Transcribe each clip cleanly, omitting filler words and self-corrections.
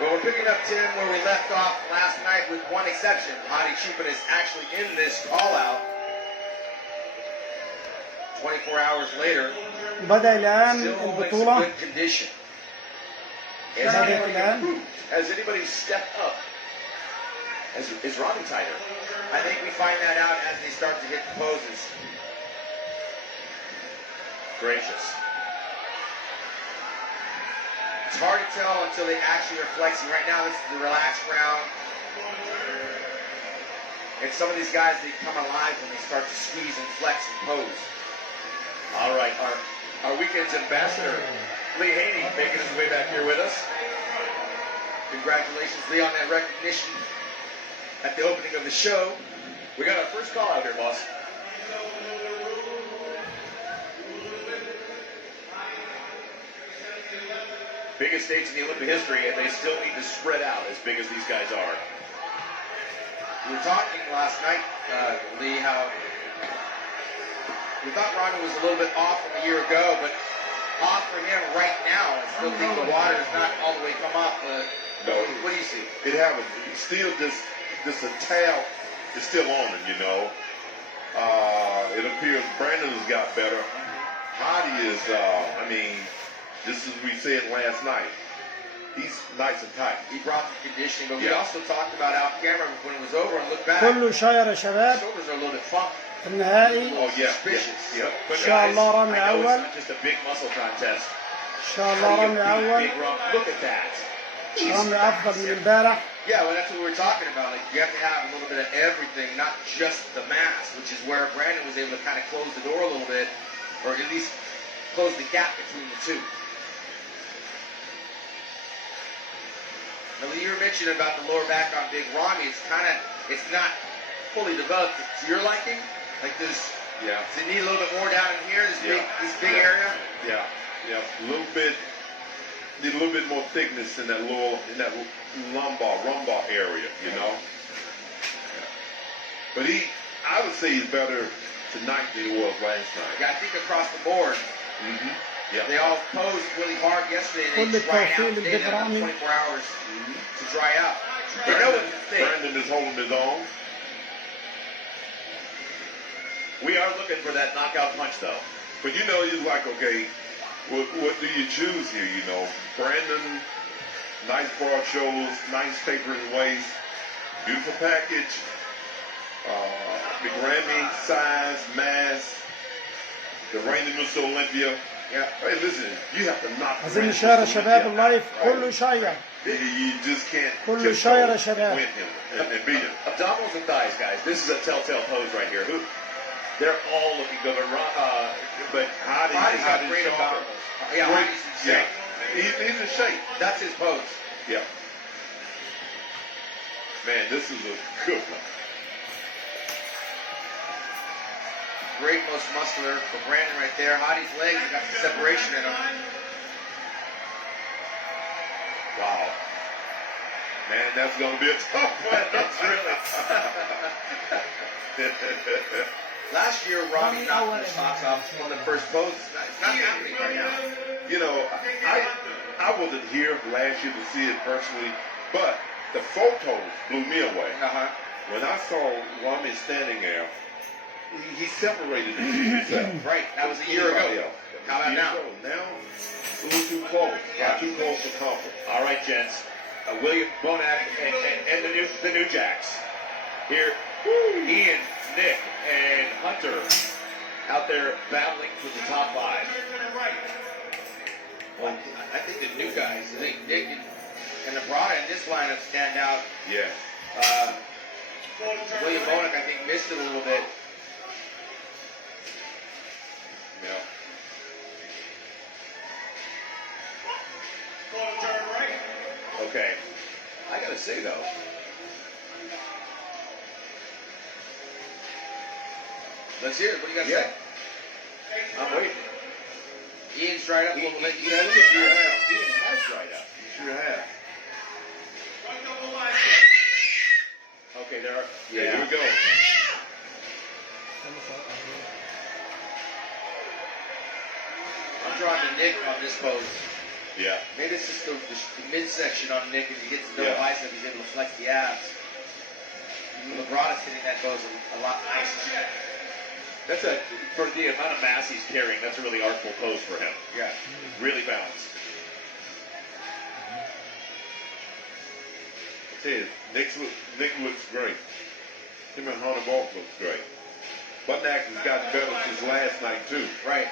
Well, we're picking up, Tim, where we left off last night with one exception. Hadi Chupin is actually in this call-out. 24 hours later, بدأ الآن still in البطولة. good condition. Has anybody stepped up? Is Ramy tighter? I think we find that out as they start to hit the poses. Gracious. It's hard to tell until they actually are flexing. Right now, this is the relaxed round. And some of these guys, they come alive when they start to squeeze and flex and pose. All right, our weekend's ambassador, Lee Haney, making his way back here with us. Congratulations, Lee, on that recognition at the opening of the show. We got our first call out here, boss. Biggest stage in the Olympic history, and they still need to spread out as big as these guys are. We were talking last night, Lee, how we thought Ramy was a little bit off from a year ago, but off for him right now. I still think the water has not all the way come up. No, what do you see? It haven't. Still, just a tail is still on him, you know. It appears Brandon has got better. Hadi is, I mean, just as we said last night, he's nice and tight. He brought the conditioning, but we also talked about out camera when it was over and looked back. كله شاير يا شباب. Shoulders are a little bit funky. النهائي. Oh yeah, suspicious. Yeah. إن شاء الله رامي أول. It's not just a big muscle contest. إن شاء الله رامي أول. Look at that. رامي أفضل من امبارح. Yeah, well, that's what we were talking about. Like, you have to have a little bit of everything, not just the mass, which is where Brandon was able to kind of close the door a little bit, or at least close the gap between the two. Now, you were mentioning about the lower back on Big Ramy. It's not fully developed to your liking. Like, does it need a little bit more down in here? This big area. Yeah. A little bit. Need a little bit more thickness in that lumbar area, you know. Yeah. But I would say he's better tonight than he was last night. Yeah, I think across the board. Mm-hmm. Yeah. They all posed really hard yesterday, and they dried out. They had about 24 hours to dry out. They know what to think. Brandon is holding his own. We are looking for that knockout punch, though. But you know, he's like, okay, what do you choose here? You know, Brandon, nice broad shoulders, nice tapering waist, beautiful package. Big Ramy, size, mass, the reigning Mr. Olympia. Yeah. Hey, listen, you have to knock. عايزين نشير يا شباب اللايف كله شاير. You just can't. كله شاير يا شباب. Win him and beat him. Abdominals and thighs, guys. This is a telltale pose right here. They're all looking good, but Hadi's got great abdominals. Yeah, Hadi's in shape. He's in shape. That's his pose. Yeah. Man, this is a good one. Great, most muscular for Brandon right there. Hadi's legs have got some separation in them. Wow. Man, that's going to be a tough one. That's really. Last year, Ramy knocked the socks off one of the first poses. It's not happening right now. You know, I wasn't here last year to see it personally, but the photos blew me away. When I saw Ramy standing there, he separated himself. Right, that was a year ago. How about now? Now, it's a little too close. Not too close to comfort. All right, gents. William Bonac and the new Jacks. Here, Ian, Nick, and Hunter out there battling for the top five. Well, I think the new guys, I think Nick and Labrada in this lineup stand out. Yeah. William Bonac, I think, missed it a little bit. Yeah. Okay. I gotta say though, Let's hear it. What do you got to yeah, say? I'm waiting. Ian's dried up a little bit. Yeah, you sure have. Ian has dried up. You sure have. Okay, there are. Yeah, here we go. I'm drawing to Nick on this pose. Yeah. Maybe it's just the midsection on Nick. If he gets the double Yeah. bicep, he's able to flex the abs. LeBron is hitting that pose a lot nicer. That's for the amount of mass he's carrying. That's a really artful pose for him. Yeah. Really balanced. I tell you, Nick looks great. Him and Hunter both looks great. Butnack has gotten better since last night too. Right.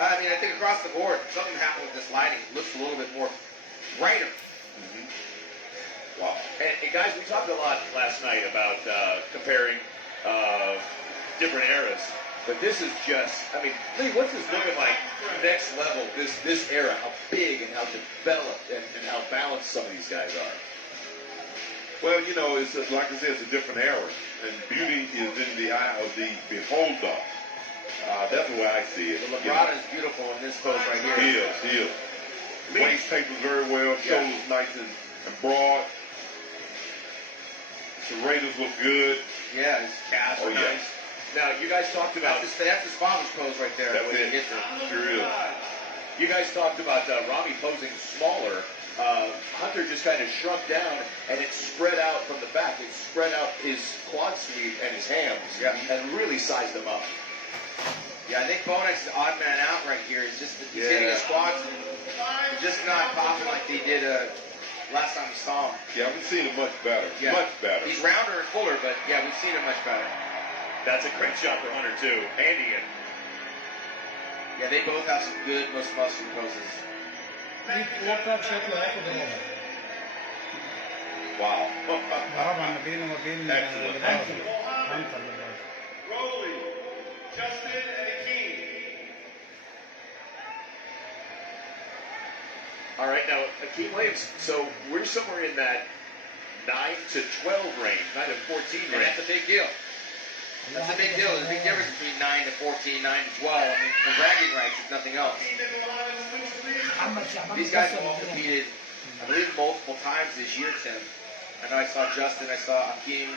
I mean, I think across the board, something happened with this lighting. It looks a little bit more brighter. Wow. And guys, we talked a lot last night about comparing different eras. But this is just, I mean, Lee, what's this looking like next level, this era, how big and how developed and how balanced some of these guys are? Well, you know, it's like I said, it's a different era, and beauty is in the eye of the beholder. That's the way I see it. The LeBron is beautiful in this pose right here. He is. Waist tapers very well, shoulders nice and broad. The Raiders look good. Yeah, his calves are nice. Now, you guys talked about... That's his father's pose right there. That's when it. he hits it. Sure is. You guys talked about Ramy posing smaller. Hunter just kind of shrunk down, and it spread out from the back. It spread out his quad sweep and his hams, and really sized them up. Yeah, I think Bonek's the odd man out right here. He's just he's hitting his squats and just not popping like they did last time we saw him. Yeah, we've seen him much better. Yeah. Much better. He's rounder and fuller, but yeah, we've seen him much better. That's a great shot for Hunter, too. And Ian. Yeah, they both have some good, most muscular poses. وقتها بشكل هياخد رابع. Wow. رابع ما بينه وما بين Excellent. هانتر. All right, now, Akeem Williams, so we're somewhere in that 9 to 12 range, 9 to 14 And range. that's a big deal. That's a big deal. There's a big difference between 9 to 14, 9 to 12. I mean, for bragging rights, it's nothing else. These guys have all competed, I believe, multiple times this year, Tim. I know I saw Justin, I saw Akeem.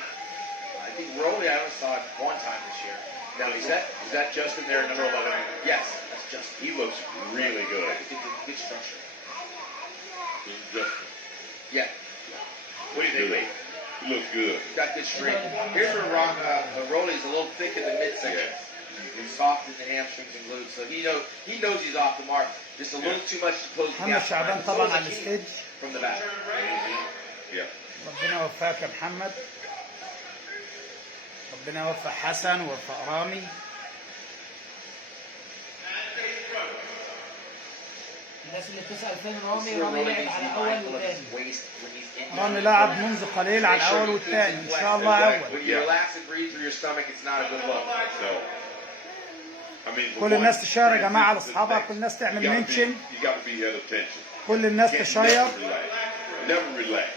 I think Rolly, I only saw it one time this year. Now, is that Justin there, number 11? Yes, that's Justin. He looks really good. Good structure. Justin. Yeah, What do you think, Lee? He looks good. he's got good strength. Here's where Rolly's a little thick in the midsection. He's soft in the hamstrings and glutes, so he knows he's off the mark. Just a little too much to close the محمد gap. شعبان طبعا على الستيج. From the back. Yeah. ربنا يوفقك يا محمد. ربنا يوفق حسن ويوفق رامي. الناس اللي بتسأل فين رامي لعب على أول وثاني. رامي لعب منذ قليل على الأول والثاني، إن شاء الله أول. When you relax and breathe through your stomach, it's not a good look. No. I mean, كل الناس تشير يا جماعة لأصحابها، كل الناس تعمل منشن. You got to be at attention. كل الناس تشير. Never relax.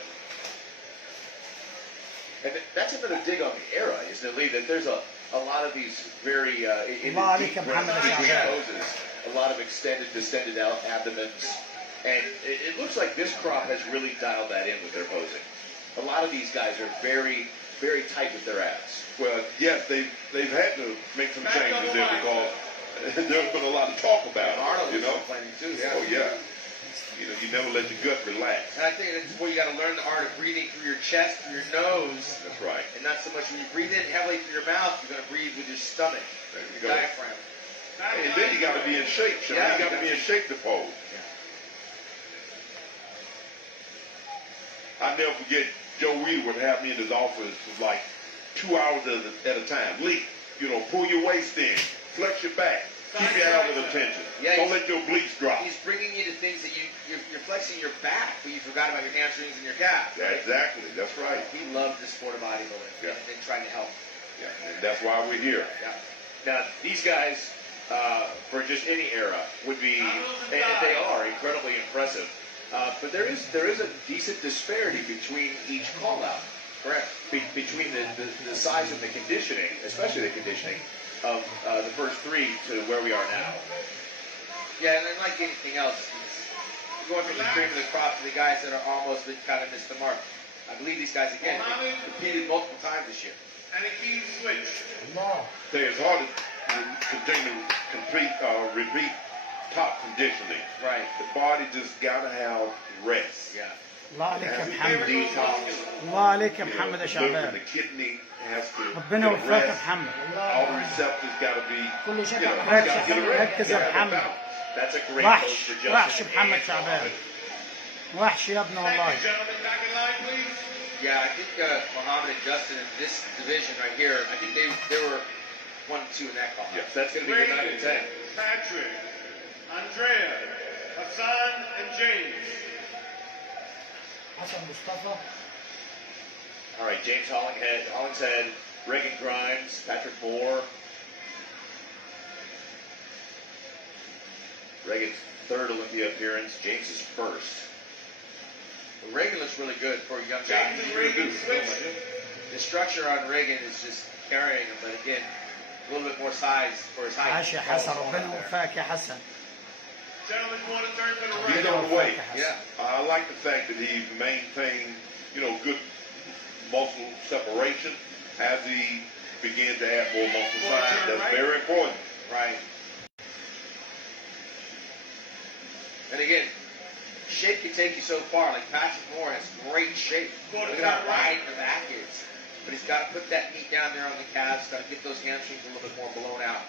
And that's another dig on the era, isn't it, Lee? That there's a lot of these very الله عليك يا محمد شعبان. poses, a lot of extended, distended abdomens, and it looks like this crop has really dialed that in with their posing. A lot of these guys are very, very tight with their abs. Well, yes, they've had to make some changes there because there's been a lot of talk about it. Arnold You was know? complaining too. Yeah. Oh yeah. You know, you never let your gut relax. And I think that's where you got to learn the art of breathing through your chest, through your nose, That's right. and not so much when you breathe in heavily through your mouth. You're going to breathe with your stomach, There you your go. diaphragm. And then you got to be in shape, Sean. Yeah. You got to be in shape to pose. I never forget, Joe Weeder would have me in his office for like 2 hours at a time. Lee, pull your waist in, flex your back, keep your elbows attention. Yeah, Don't let your obliques drop. He's bringing you to things that you're flexing your back, but you forgot about your hamstrings and your calves. Yeah, exactly. That's right. He loved the sport of bodybuilding and trying to help. Yeah, and that's why we're here. Yeah. Now, these guys, for just any era, would be, and they are incredibly impressive. But there is a decent disparity between each call out. Correct. Between the size of the conditioning, especially the conditioning of the first three to where we are now. Yeah, and then like anything else, it's going from the cream of the crop to the guys that are almost kind of missed the mark. I believe these guys, again, competed multiple times this year. And a key switch. No. It's hard to continue to repeat top conditioning. Right. The body just got to have rest. Yeah. الله عليك يا محمد. Detox. الله عليك يا محمد يا The شعبان. kidney has to ربنا get يوفقك يا rest. محمد. All the receptors got to be, كله شكل gotta get a rest. ركز يا محمد. That's a great وحش post adjustment. وحش محمد شعبان. وحش يا ابني والله. Gentlemen, back in line, please. Yeah, I think Muhammad and Justin in this division right here, I think they were 1 and 2 in that call. Yes, that's going to be your 9 and 10. Patrick, Andrea, Hassan, and James. حسن مصطفى. All right, James Hollingshead, Reagan Grimes, Patrick Moore. Reagan's third Olympia appearance, James's first. Reagan looks really good for a young guy. The structure on Reagan is just carrying him, but again, a little bit more size for his height. عاش يا حسن ربنا يوفقك يا حسن. Gentlemen, want to turn to the ربنا right. يوفقك Way. يا حسن. Yeah. I like the fact that he maintained, good muscle separation as he began to add more muscle size. That's very important. Right. And again, shape can take you so far. Like Patrick Moore has great shape. Look at how wide the back is. But he's got to put that meat down there on the calves. Got to get those hamstrings a little bit more blown out.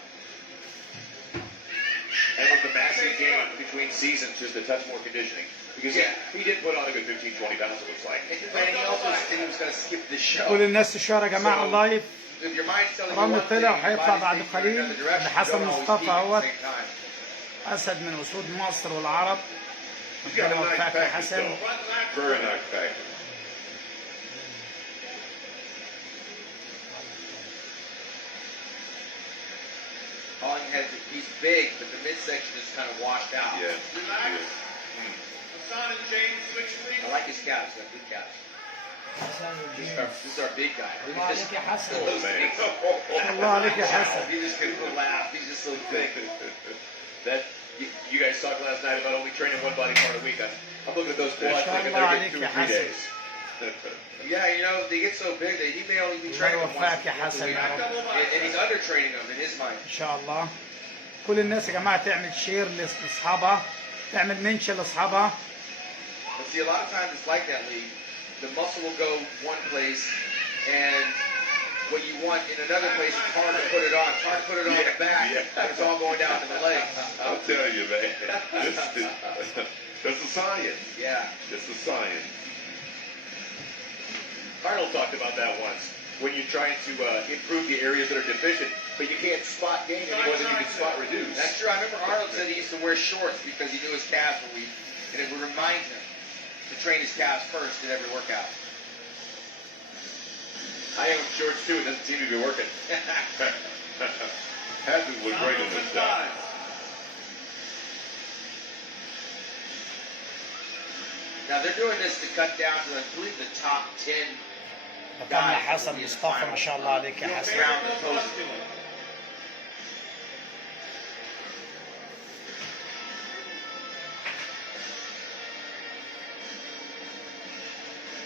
And with the massive gain between seasons, just a touch more conditioning. Because he did put on a good 15, 20 pounds, it looks like. And he also said he was going to skip the show. كل الناس تشار يا جماعة اللايف. If your mind's telling you رامي one thing, طلع your وهيطلع body's بعد taking you قليل another direction. بحسن You don't always مصطفى keep it at the اهوت. same time. أسد من أسود مصر والعرب. He's got ربنا a nice يوفقك يا package, حسن. though. Very nice package. Hollingshead, he's big, but the midsection is kind of washed out. Yeah. Relax. Hassan and James, switch please. I like his calves. He's got good calves. حسن This وجيمس. is our big guy. Look الله at this. عليك يا حسن. Oh, man. الله عليك يا حسن. He just gets a laugh. He's just so thick. That you guys talked last night about only training one body part a week. I'm looking at those quads thinking Allah they're getting 2 or 3 عليك يا days. Yeah, they get so big that he may only be training them once يوفقك يا once a حسن week. يا رب. And he's under training them in his mind. إن شاء الله. كل الناس يا جماعة تعمل شير لأصحابها. تعمل منشن لأصحابها. But see, a lot of times it's like that, Lee. The muscle will go one place, and what you want in another place, it's hard to put it on. It's hard to put it on the back, and it's all going down to the legs. I'll tell you, man. It's a science. Yeah. It's a science. Arnold talked about that once. When you're trying to improve the areas that are deficient, but you can't spot gain any more than you can spot reduce. That's true. I remember Arnold said he used to wear shorts because he knew his calves were weak, and it would remind him to train his calves first at every workout. I have shorts too. It doesn't seem to be working. Happy was great in this job. Now they're doing this to cut down to, I believe, the top 10 بطلنا حسن مصطفى ما شاء الله عليك يا حسن. round the post.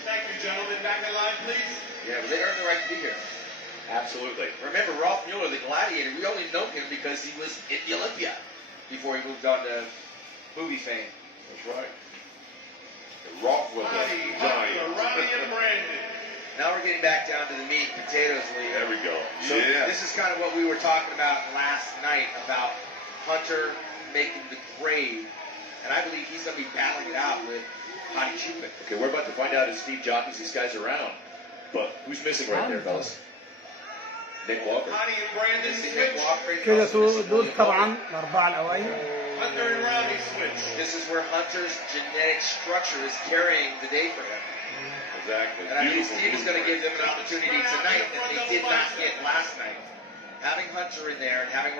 Thank you, gentlemen. Back in line, please. Yeah, but they earned the right to be here. Absolutely. Remember, Rolf Mueller, the gladiator, we only know him because he was in the Olympia before he moved on to movie fame. That's right. The Rock was a giant. Ramy and Brandon. Now we're getting back down to the meat and potatoes, Lee. There we go. So Yeah. this is kind of what we were talking about last night about Hunter making the grade, and I believe he's going to be battling it out with Hadi Chupin. Okay, we're about to find out if Steve jockeys these guys around. But who's missing right there, fellas? Nick Walker. Hadi and Brandon, This is switch. Nick Walker. كده دول طبعا الأربعة الأوائل. Hunter and Ramy, switch. This is where Hunter's genetic structure is carrying the day for him. Exactly. And I think Beautiful Steve is going to give blueprint. them an opportunity tonight that they did not get last night. Having Hunter in there and having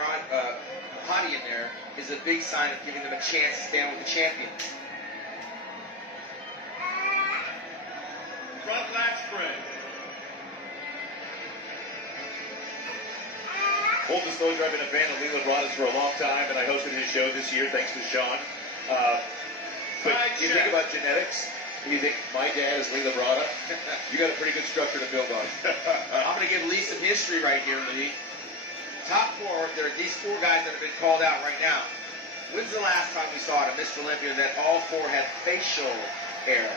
Hadi in there is a big sign of giving them a chance to stand with the champion. Front lat spread. Full disclosure, I've been a fan of LilMar's for a long time, and I hosted his show this year thanks to Sean. But you think about genetics, you think my dad is LilMar, you got a pretty good structure to build on. I'm going to give Lee some history right here, Lee. Top four, there are these four guys that have been called out right now. When's the last time we saw it at Mr. Olympia that all four had facial hair?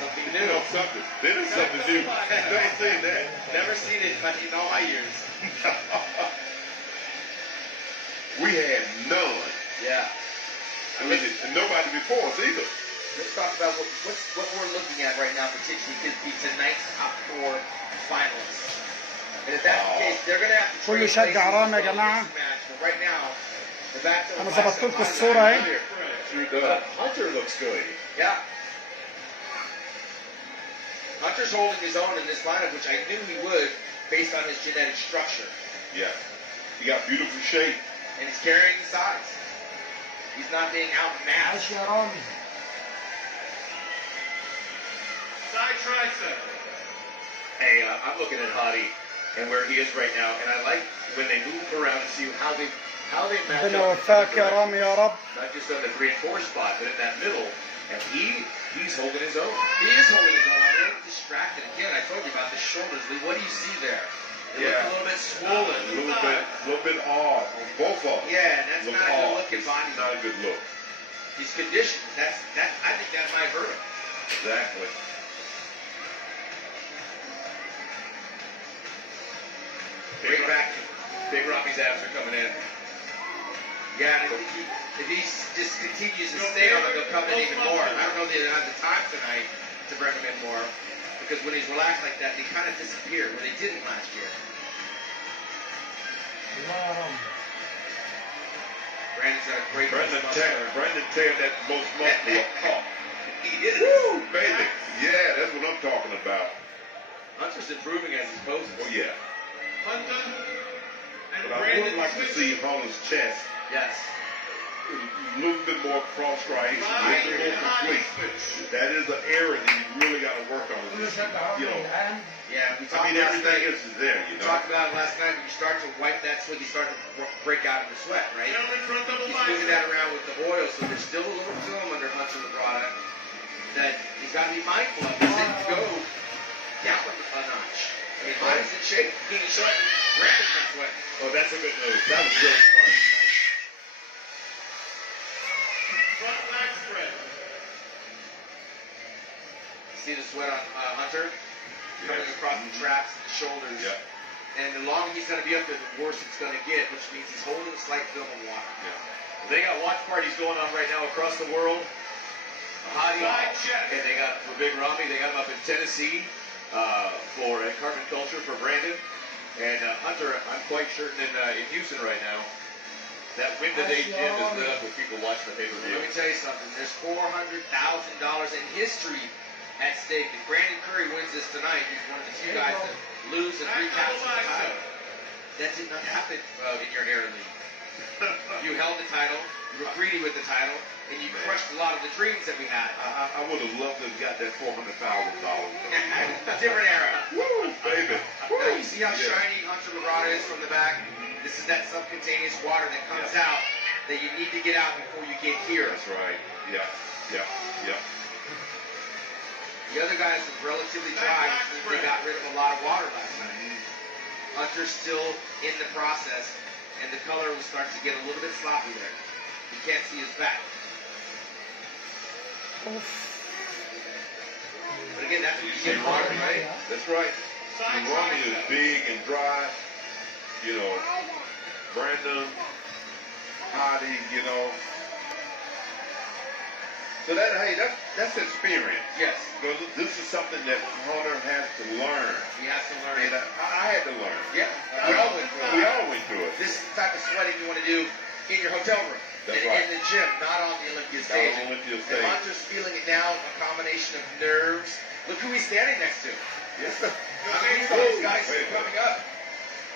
Something new. You know, something. That is something new. Never seen that. Never seen it in all my years. We had none. Yeah. I mean, and nobody before us either. Let's talk about what we're looking at right now potentially could be tonight's top four finalists. And if that's the case, they're going to have to كله trade places يشجع رامي يا to go جماعة. this match. But right now, the back to the أنا last ظبطت لكم one. الصورة أهي. Hunter looks good. Yeah. Hunter's holding his own in this lineup, which I knew he would based on his genetic structure. Yeah. He got beautiful shape. And he's carrying the size. He's not being outmatched. عاش يا رامي. Side tricep. Hey, I'm looking at Hadi and where he is right now, and I like when they move around and see how they match ربنا up. يوفقك يا رامي يا رب. Not just on the 3 and 4 spot, but in that middle, and he's holding his own. He is holding his own. I'm a little distracted. Again, I told you about the shoulders. Lee, what do you see there? They look a little bit swollen. A little bit odd on both of them. Yeah, and that's Look not a good odd. looking body. Not a good look. He's conditioned. I think that might hurt him. Exactly. Big Ramy's abs are coming in. Yeah, and if he just continues to stay on them, they'll come in even more. I don't know if they have the time tonight to bring him in more, because when he's relaxed like that, they kind of disappear, where they didn't last year. الله يا رامي. Brandon's got a great Brandon tearing that most muscle apart. He is. Woo, baby. Yeah, that's what I'm talking about. Hunter's improving as he's posing. Oh, yeah. Hunter and But I Brandon would like to see Hunter's chest Yes. a little bit more cross-striation, a little bit more complete. That is an area that you really got to work on. كله يشجع رامي You know, الآن. Yeah, we I talked mean, last everything night. else is there, you We know. talked about it last night. When you start to wipe that sweat, you start to break out in the sweat, right? Gentlemen, front double He's moving bicep. that around with the oil, so there's still a little film under Hunter Labrada that he's got to be mindful of. He didn't go down a notch. I mean, body's in shape. He's sweat. Brandon's not sweating. Oh, that's a good move. That was really smart. Front lat spread. See the sweat on Hunter coming across the traps and the shoulders. Yeah. And the longer he's going to be up there, the worse it's going to get, which means he's holding a slight film of water. They got watch parties going on right now across the world. Hadi, Side check. and they got for Big Ramy. They got him up in Tennessee for at Carbon Culture for Brandon. And Hunter, I'm quite certain in Houston right now. That win today gym is lit up with people watching the pay-per-view. Let me tell you something. There's $400,000 in history at stake. If Brandon Curry wins this tonight, he's one of the few guys that lose and recapture the title. That did not happen in your era league. You held the title, you were greedy with the title, and you crushed a lot of the dreams that we had. I would have loved to have got that $400,000. Different era. Woo, baby. Now you see how shiny Hunter Labrada is from the back? This is that subcutaneous water that comes out that you need to get out before you get here. That's right. Yeah. The other guys was relatively dry, which means they got rid of a lot of water last night. Hunter's still in the process, and the color will start to get a little bit sloppy there. You can't see his back. But again, that's what you get water, right? That's right. Side Ramy is tricep. big and dry. You know, Brandon, Hadi, you know. So that's experience. Yes. Because this is something that Hunter has to learn. He has to learn. And I had to learn. Yeah. We all went through it. We all went through it. This is the type of sweating you want to do in your hotel room. That's in, right. in the gym, not on the Olympia Not stage. on the Olympia And stage. Hunter's feeling it now, a combination of nerves. Look who he's standing next to. Yes. I mean, these are these guys still coming up.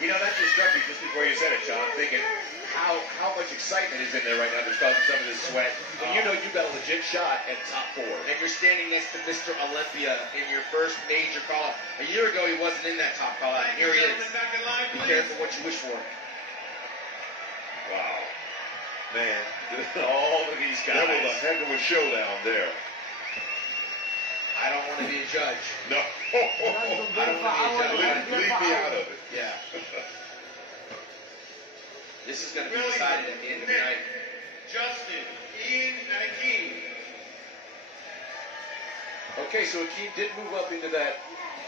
You know, that just struck me just before you said it, Sean. I'm thinking how much excitement is in there right now that's causing some of this sweat. And you know you got a legit shot at top 4. And you're standing next to Mr. Olympia in your first major call. A year ago, he wasn't in that top call. Here he is. Be careful what you wish for. Wow. Man, All of these guys. that was a heck of a showdown there. I don't want to be a judge. No. I don't want to be a judge. Leave me out of it. Yeah. This is going to be decided at the end of the night. Justin, Ian, and Akeem. Okay, so Akeem did move up into that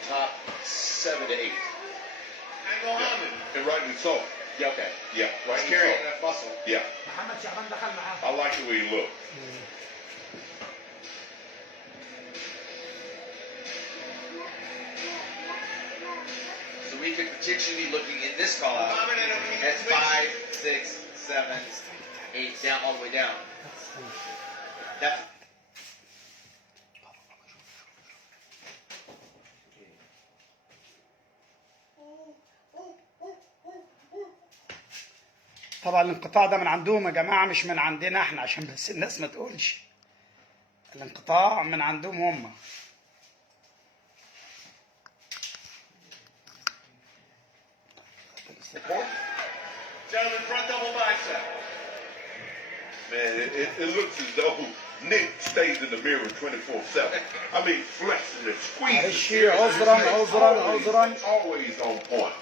top 7 to 8. And Mohammed. And rightly so. Yeah, okay. Yeah, He's rightly carrying so. that muscle. Yeah, محمد شعبان دخل معاه. I like the way he looked. So we could potentially be looking in this call out Mohammed and Akeem. at 5, 6, 7, 8, down all the way down. That's طبعا الانقطاع ده من عندهم يا جماعة، مش من عندنا احنا، عشان بس الناس ما تقولش. الانقطاع من عندهم هم. Gentlemen, front double bicep. Man, it looks as though Nick stays in the mirror 24/7. I mean, flexing and squeezing. معلش، عذرا. Always on point.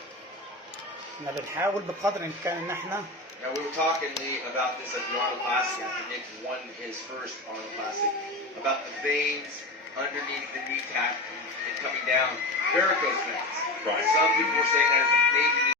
احنا بنحاول بقدر الامكان ان احنا Now, we were talking, Lee, about this at the Arnold Classic after Nick won his first Arnold Classic, about the veins underneath the kneecap and coming down, varicose veins. Right. Some people were saying that is a maybe